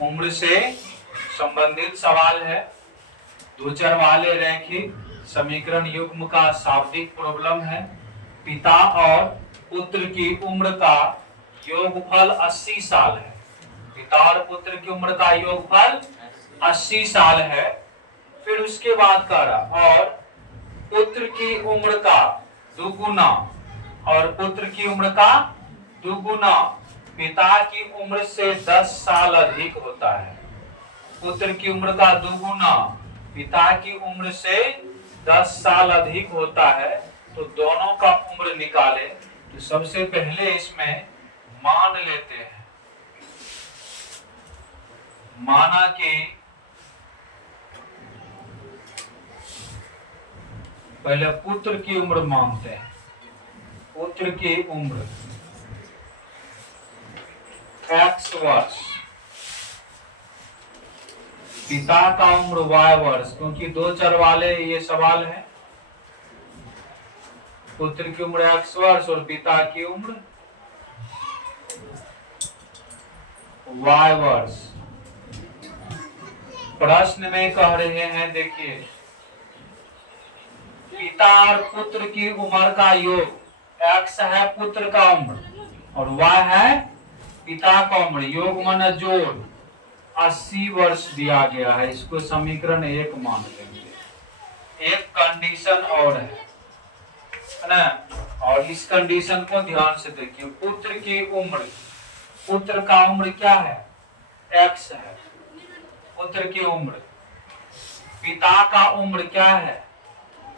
उम्र से संबंधित सवाल है। दो चर वाले रैखिक समीकरण युग्म का शाब्दिक प्रॉब्लम है। पिता और पुत्र की उम्र का योगफल 80 साल है। पिता और पुत्र की उम्र का योगफल 80 साल है। फिर उसके बाद कह रहा और पुत्र की उम्र का दुगुना, और पुत्र की उम्र का दुगुना पिता की उम्र से 10 साल अधिक होता है। पुत्र की उम्र का दुगुना पिता की उम्र से 10 साल अधिक होता है। तो दोनों का उम्र निकाले। तो सबसे पहले इसमें मान लेते हैं, माना कि पहले पुत्र की उम्र मानते हैं। पुत्र की उम्र x वर्ष, पिता का उम्र y वर्ष, क्योंकि दो चर वाले ये सवाल है। पुत्र की उम्र x वर्ष और पिता की उम्र y वर्ष। प्रश्न में कह रहे हैं, देखिए पिता और पुत्र की उम्र का योग, x है पुत्र का उम्र और y है पिता का उम्र, योग माने जोड़ 80 वर्ष दिया गया है। इसको समीकरण 1 मान लेंगे। एक कंडीशन और है ना, और इस कंडीशन को ध्यान से देखिए। पुत्र की उम्र, पुत्र का उम्र क्या है? x है पुत्र की उम्र। पिता का उम्र क्या है?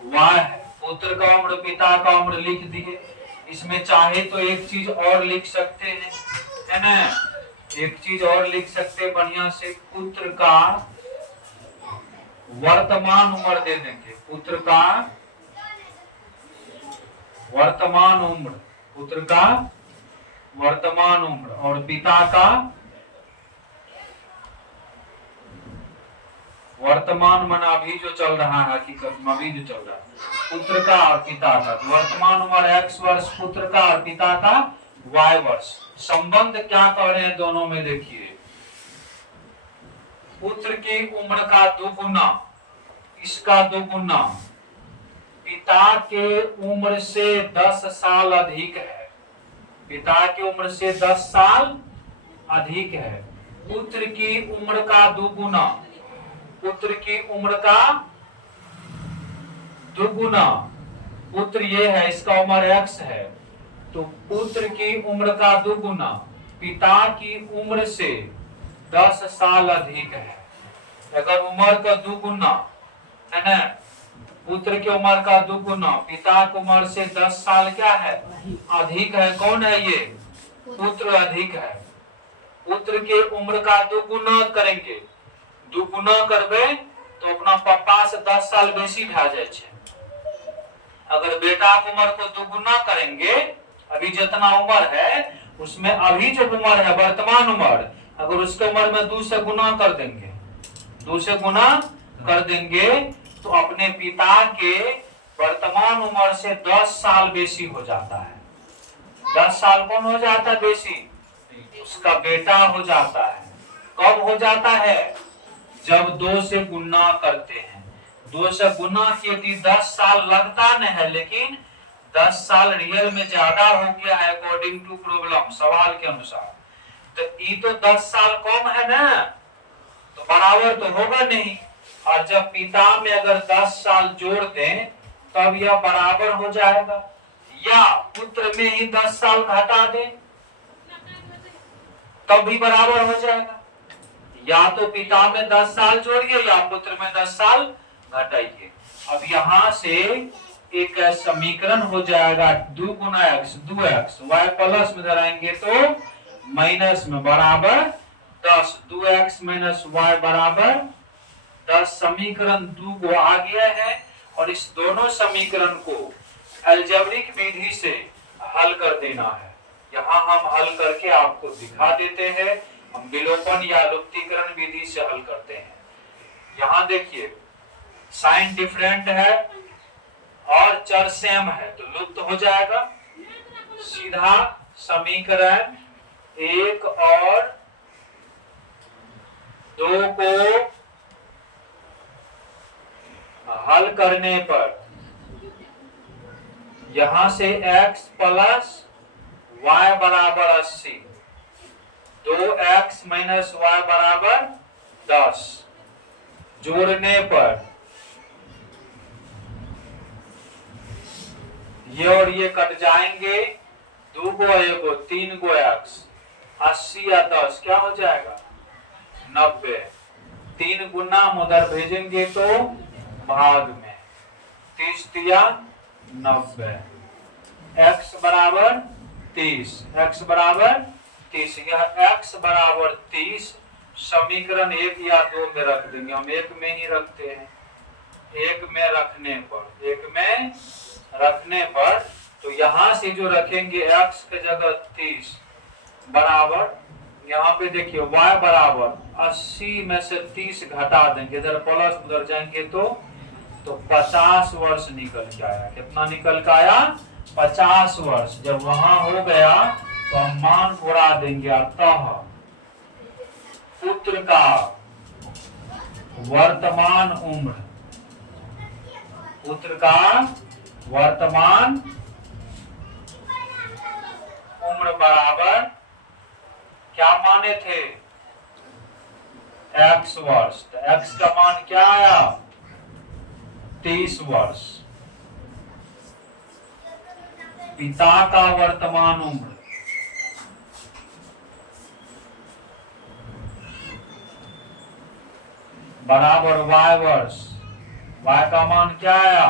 y है। पुत्र का उम्र पिता का उम्र लिख दिए। इसमें चाहे तो एक चीज और लिख सकते हैं, है ना, एक चीज और लिख सकते बढ़िया से। पुत्र का वर्तमान उम्र दे देंगे, पुत्र का वर्तमान उम्र, पुत्र का वर्तमान उम्र, और पिता का वर्तमान मन अभी जो चल रहा है, हकीकत में अभी जो चल रहा है, पुत्र का और पिता का। वर्तमान उम्र x वर्ष पुत्र का और पिता का y वर्ष। संबंध क्या कह रहे हैं दोनों में? देखिए पुत्र की उम्र का दुगुना, इसका दुगुना पिता के उम्र से 10 साल अधिक है। पिता की उम्र से 10 साल अधिक है। पुत्र की उम्र का दुगुना, पुत्र की उम्र का दुगुना, पुत्र ये है, इसका उम्र x है, तो पुत्र की उम्र का दुगुना पिता की उम्र से 10 साल अधिक है। अगर उम्र का दुगुना है ना, पुत्र की उम्र का दुगुना पिता की उम्र से 10 साल क्या है? अधिक है। कौन है ये? पुत्र अधिक है। पुत्र के उम्र का दुगुना करेंगे, दुगुना करबे तो अपना पापा से 10 साल बेसी भा जाए छे। अगर बेटा की उम्र को दुगुना करेंगे, अभी जितना उम्र है उसमें अभी जो उम्र है वर्तमान उम्र, अगर उसके उम्र में 2 से गुना कर देंगे, 2 से गुना कर देंगे तो अपने पिता के वर्तमान उम्र से 10 साल बेसी हो जाता है। 10 साल कौन हो जाता है बेसी? उसका बेटा हो जाता है। कब हो जाता है? जब 2 से गुना करते हैं। 2 से गुना किए 10 साल लगता नहीं है, लेकिन 10 साल रियल में ज्यादा हो गया है अकॉर्डिंग टू प्रॉब्लम, सवाल के अनुसार। तो ये तो 10 साल कम है ना, तो बराबर तो होगा नहीं। और जब पिता में अगर 10 साल जोड़ दें तब यह बराबर हो जाएगा, या पुत्र में ही 10 साल घटा दें तब भी बराबर हो जाएगा। या तो पिता में 10 साल जोड़िए या पुत्र में 10 साल घटाइए। अब यहां से एक समीकरण हो जाएगा 2 गुना x, 2x, y प्लस में धराएंगे तो माइनस में बराबर 10, 2x माइनस y बराबर 10। समीकरण 2 आ गया है। और इस दोनों समीकरण को अलजेब्रिक विधि से हल कर देना है। यहाँ हम हल करके आपको दिखा देते हैं। हम विलोपन या लुप्तीकरण विधि से हल करते हैं। यहाँ देखिए साइन डिफरेंट है और चर सेम है तो लुप्त हो जाएगा। सीधा समीकरण 1 और हल करने पर यहां से x प्लस y बराबर 80, 2x माइनस y बराबर 10, जोड़ने पर ये और ये कट जाएंगे, 2 को 1 को 3 को x, 80 या 10 क्या हो जाएगा 90, 3 गुना उधर भेजेंगे तो भाग में, 30 दिया 90, x बराबर 30, x बराबर 30, यह x बराबर 30 समीकरण 1 या 2 में रख देंगे, हम 1 में ही रखते हैं, 1 में रखने पर तो यहां से जो रखेंगे x के जगह 30 बराबर, यहाँ पे देखिए y बराबर 80 में से 30 घटा देंगे, इधर प्लस उधर जाएंगे तो 50 वर्ष निकल के आया, कितना निकल के आया 50 वर्ष। जब वहां हो गया तो हम मान उड़ा देंगे, अतः पुत्र का वर्तमान उम्र, पुत्र का वर्तमान उम्र बराबर क्या माने थे x वर्ष, तो x का मान क्या आया 30 वर्ष। पिता का वर्तमान उम्र बराबर y वर्ष, y का मान क्या आया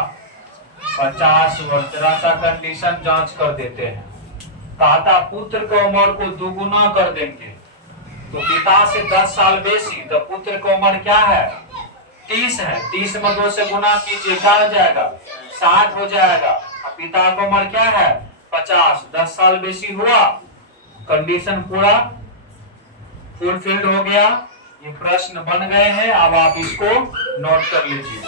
50 वर्ष। जरा सा कंडीशन जांच कर देते हैं, कहा था पुत्र की उम्र को दुगुना कर देंगे तो पिता से 10 साल बेसी, तो पुत्र की उम्र क्या है 30 है, 30 में 2 से गुना कीजिए क्या हो जाएगा 60 हो जाएगा, पिता की उम्र क्या है 50, 10 साल बेसी हुआ, कंडीशन पूरा फुलफिल्ड हो गया। ये प्रश्न बन गए हैं, अब आप इसको नोट कर लीजिए।